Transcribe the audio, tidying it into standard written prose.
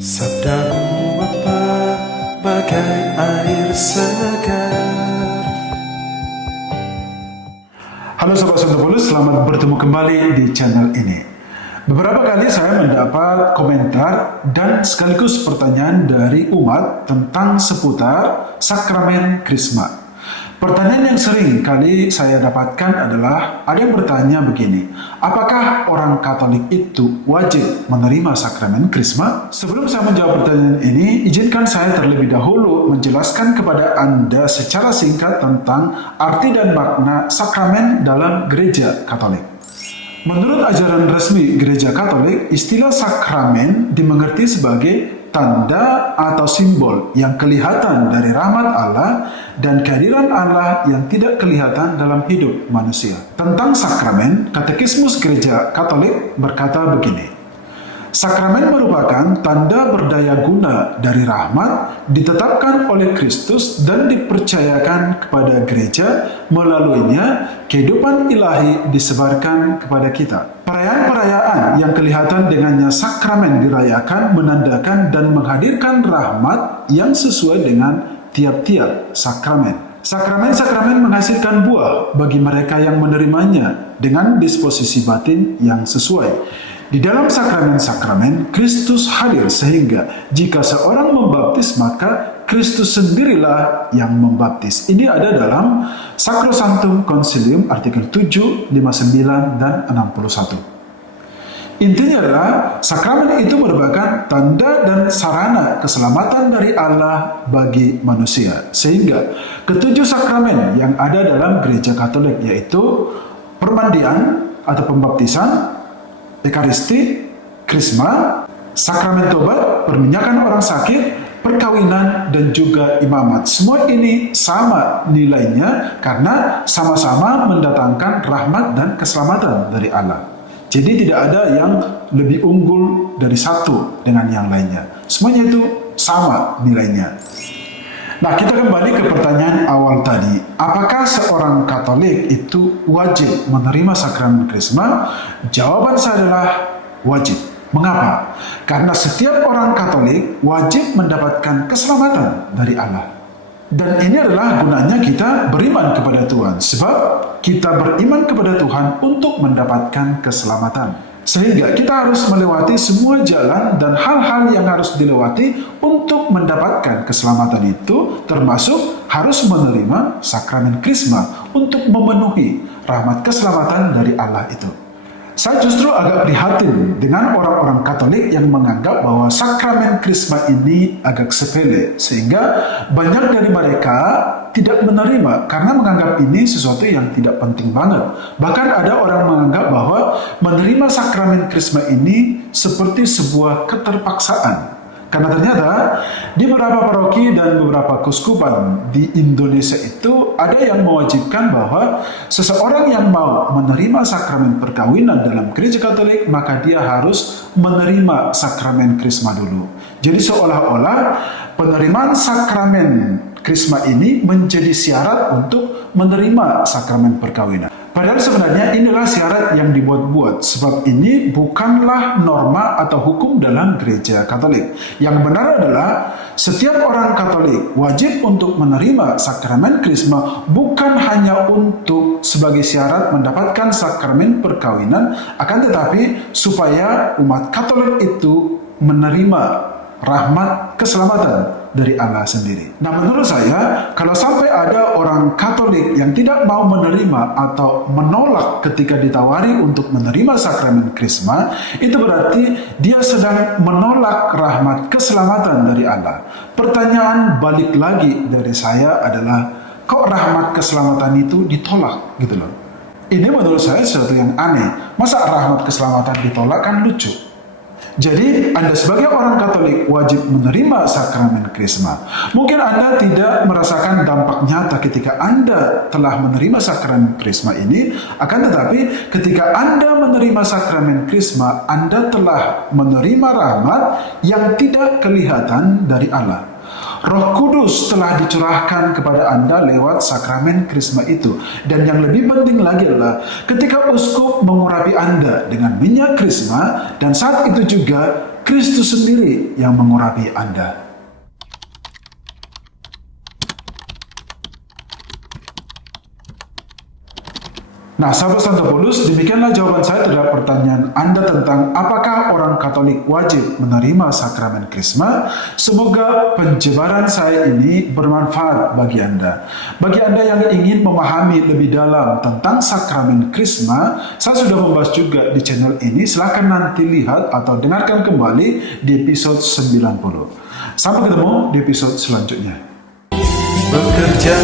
Sabdamu apa bagai air segar. Halo Sobat Santopolus, selamat bertemu kembali di channel ini. Beberapa kali saya mendapat komentar dan sekaligus pertanyaan dari umat tentang seputar sakramen Krisma. Pertanyaan yang sering kali saya dapatkan adalah, ada yang bertanya begini, apakah orang Katolik itu wajib menerima sakramen Krisma? Sebelum saya menjawab pertanyaan ini, izinkan saya terlebih dahulu menjelaskan kepada Anda secara singkat tentang arti dan makna sakramen dalam gereja Katolik. Menurut ajaran resmi gereja Katolik, istilah sakramen dimengerti sebagai tanda atau simbol yang kelihatan dari rahmat Allah dan kehadiran Allah yang tidak kelihatan dalam hidup manusia. Tentang sakramen, Katekismus Gereja Katolik berkata begini, sakramen merupakan tanda berdaya guna dari rahmat ditetapkan oleh Kristus dan dipercayakan kepada gereja, melaluinya kehidupan ilahi disebarkan kepada kita. Perayaan-perayaan yang kelihatan dengannya sakramen dirayakan menandakan dan menghadirkan rahmat yang sesuai dengan tiap-tiap sakramen. Sakramen-sakramen menghasilkan buah bagi mereka yang menerimanya dengan disposisi batin yang sesuai. Di dalam sakramen-sakramen, Kristus hadir sehingga jika seorang membaptis, maka Kristus sendirilah yang membaptis. Ini ada dalam Sacrosanctum Concilium artikel 7, 59, dan 61. Intinya adalah sakramen itu merupakan tanda dan sarana keselamatan dari Allah bagi manusia. Sehingga ketujuh sakramen yang ada dalam gereja Katolik yaitu permandian atau pembaptisan, Ekaristi, Krisma, sakramen tobat, perminyakan orang sakit, perkawinan, dan juga imamat. Semua ini sama nilainya karena sama-sama mendatangkan rahmat dan keselamatan dari Allah. Jadi tidak ada yang lebih unggul dari satu dengan yang lainnya. Semuanya itu sama nilainya. Nah, kita kembali ke pertanyaan awal tadi. Apakah seorang Katolik itu wajib menerima sakramen Krisma? Jawaban saya adalah wajib. Mengapa? Karena setiap orang Katolik wajib mendapatkan keselamatan dari Allah. Dan ini adalah gunanya kita beriman kepada Tuhan. Sebab kita beriman kepada Tuhan untuk mendapatkan keselamatan. Sehingga kita harus melewati semua jalan dan hal-hal yang harus dilewati untuk mendapatkan keselamatan itu, termasuk harus menerima sakramen Krisma untuk memenuhi rahmat keselamatan dari Allah itu. Saya justru agak prihatin dengan orang-orang Katolik yang menganggap bahwa sakramen Krisma ini agak sepele, sehingga banyak dari mereka tidak menerima karena menganggap ini sesuatu yang tidak penting banget. Bahkan ada orang menganggap bahwa menerima sakramen Krisma ini seperti sebuah keterpaksaan. Karena ternyata di beberapa paroki dan beberapa keuskupan di Indonesia itu ada yang mewajibkan bahwa seseorang yang mau menerima sakramen perkawinan dalam gereja Katolik, maka dia harus menerima sakramen Krisma dulu. Jadi seolah-olah penerimaan sakramen Krisma ini menjadi syarat untuk menerima sakramen perkawinan. Padahal sebenarnya inilah syarat yang dibuat-buat, sebab ini bukanlah norma atau hukum dalam gereja Katolik. Yang benar adalah setiap orang Katolik wajib untuk menerima sakramen Krisma bukan hanya untuk sebagai syarat mendapatkan sakramen perkawinan, akan tetapi supaya umat Katolik itu menerima rahmat keselamatan dari Allah sendiri. Nah, menurut saya, kalau sampai ada orang Katolik yang tidak mau menerima atau menolak ketika ditawari untuk menerima sakramen Krisma, itu berarti dia sedang menolak rahmat keselamatan dari Allah. Pertanyaan balik lagi dari saya adalah, kok rahmat keselamatan itu ditolak gitu loh? Ini menurut saya sesuatu yang aneh. Masa rahmat keselamatan ditolak? Kan lucu. Jadi Anda sebagai orang Katolik wajib menerima sakramen Krisma. Mungkin Anda tidak merasakan dampak nyata ketika Anda telah menerima sakramen Krisma ini, akan tetapi ketika Anda menerima sakramen Krisma, Anda telah menerima rahmat yang tidak kelihatan dari Allah. Roh Kudus telah dicurahkan kepada Anda lewat sakramen Krisma itu. Dan yang lebih penting lagi adalah ketika uskup mengurapi Anda dengan minyak Krisma, dan saat itu juga Kristus sendiri yang mengurapi Anda. Nah, sahabat Santo Paulus, demikianlah jawaban saya terhadap pertanyaan Anda tentang apakah orang Katolik wajib menerima sakramen Krisma. Semoga penjebaran saya ini bermanfaat bagi Anda. Bagi Anda yang ingin memahami lebih dalam tentang sakramen Krisma, saya sudah membahas juga di channel ini. Silahkan nanti lihat atau dengarkan kembali di episode 90. Sampai ketemu di episode selanjutnya. Bekerja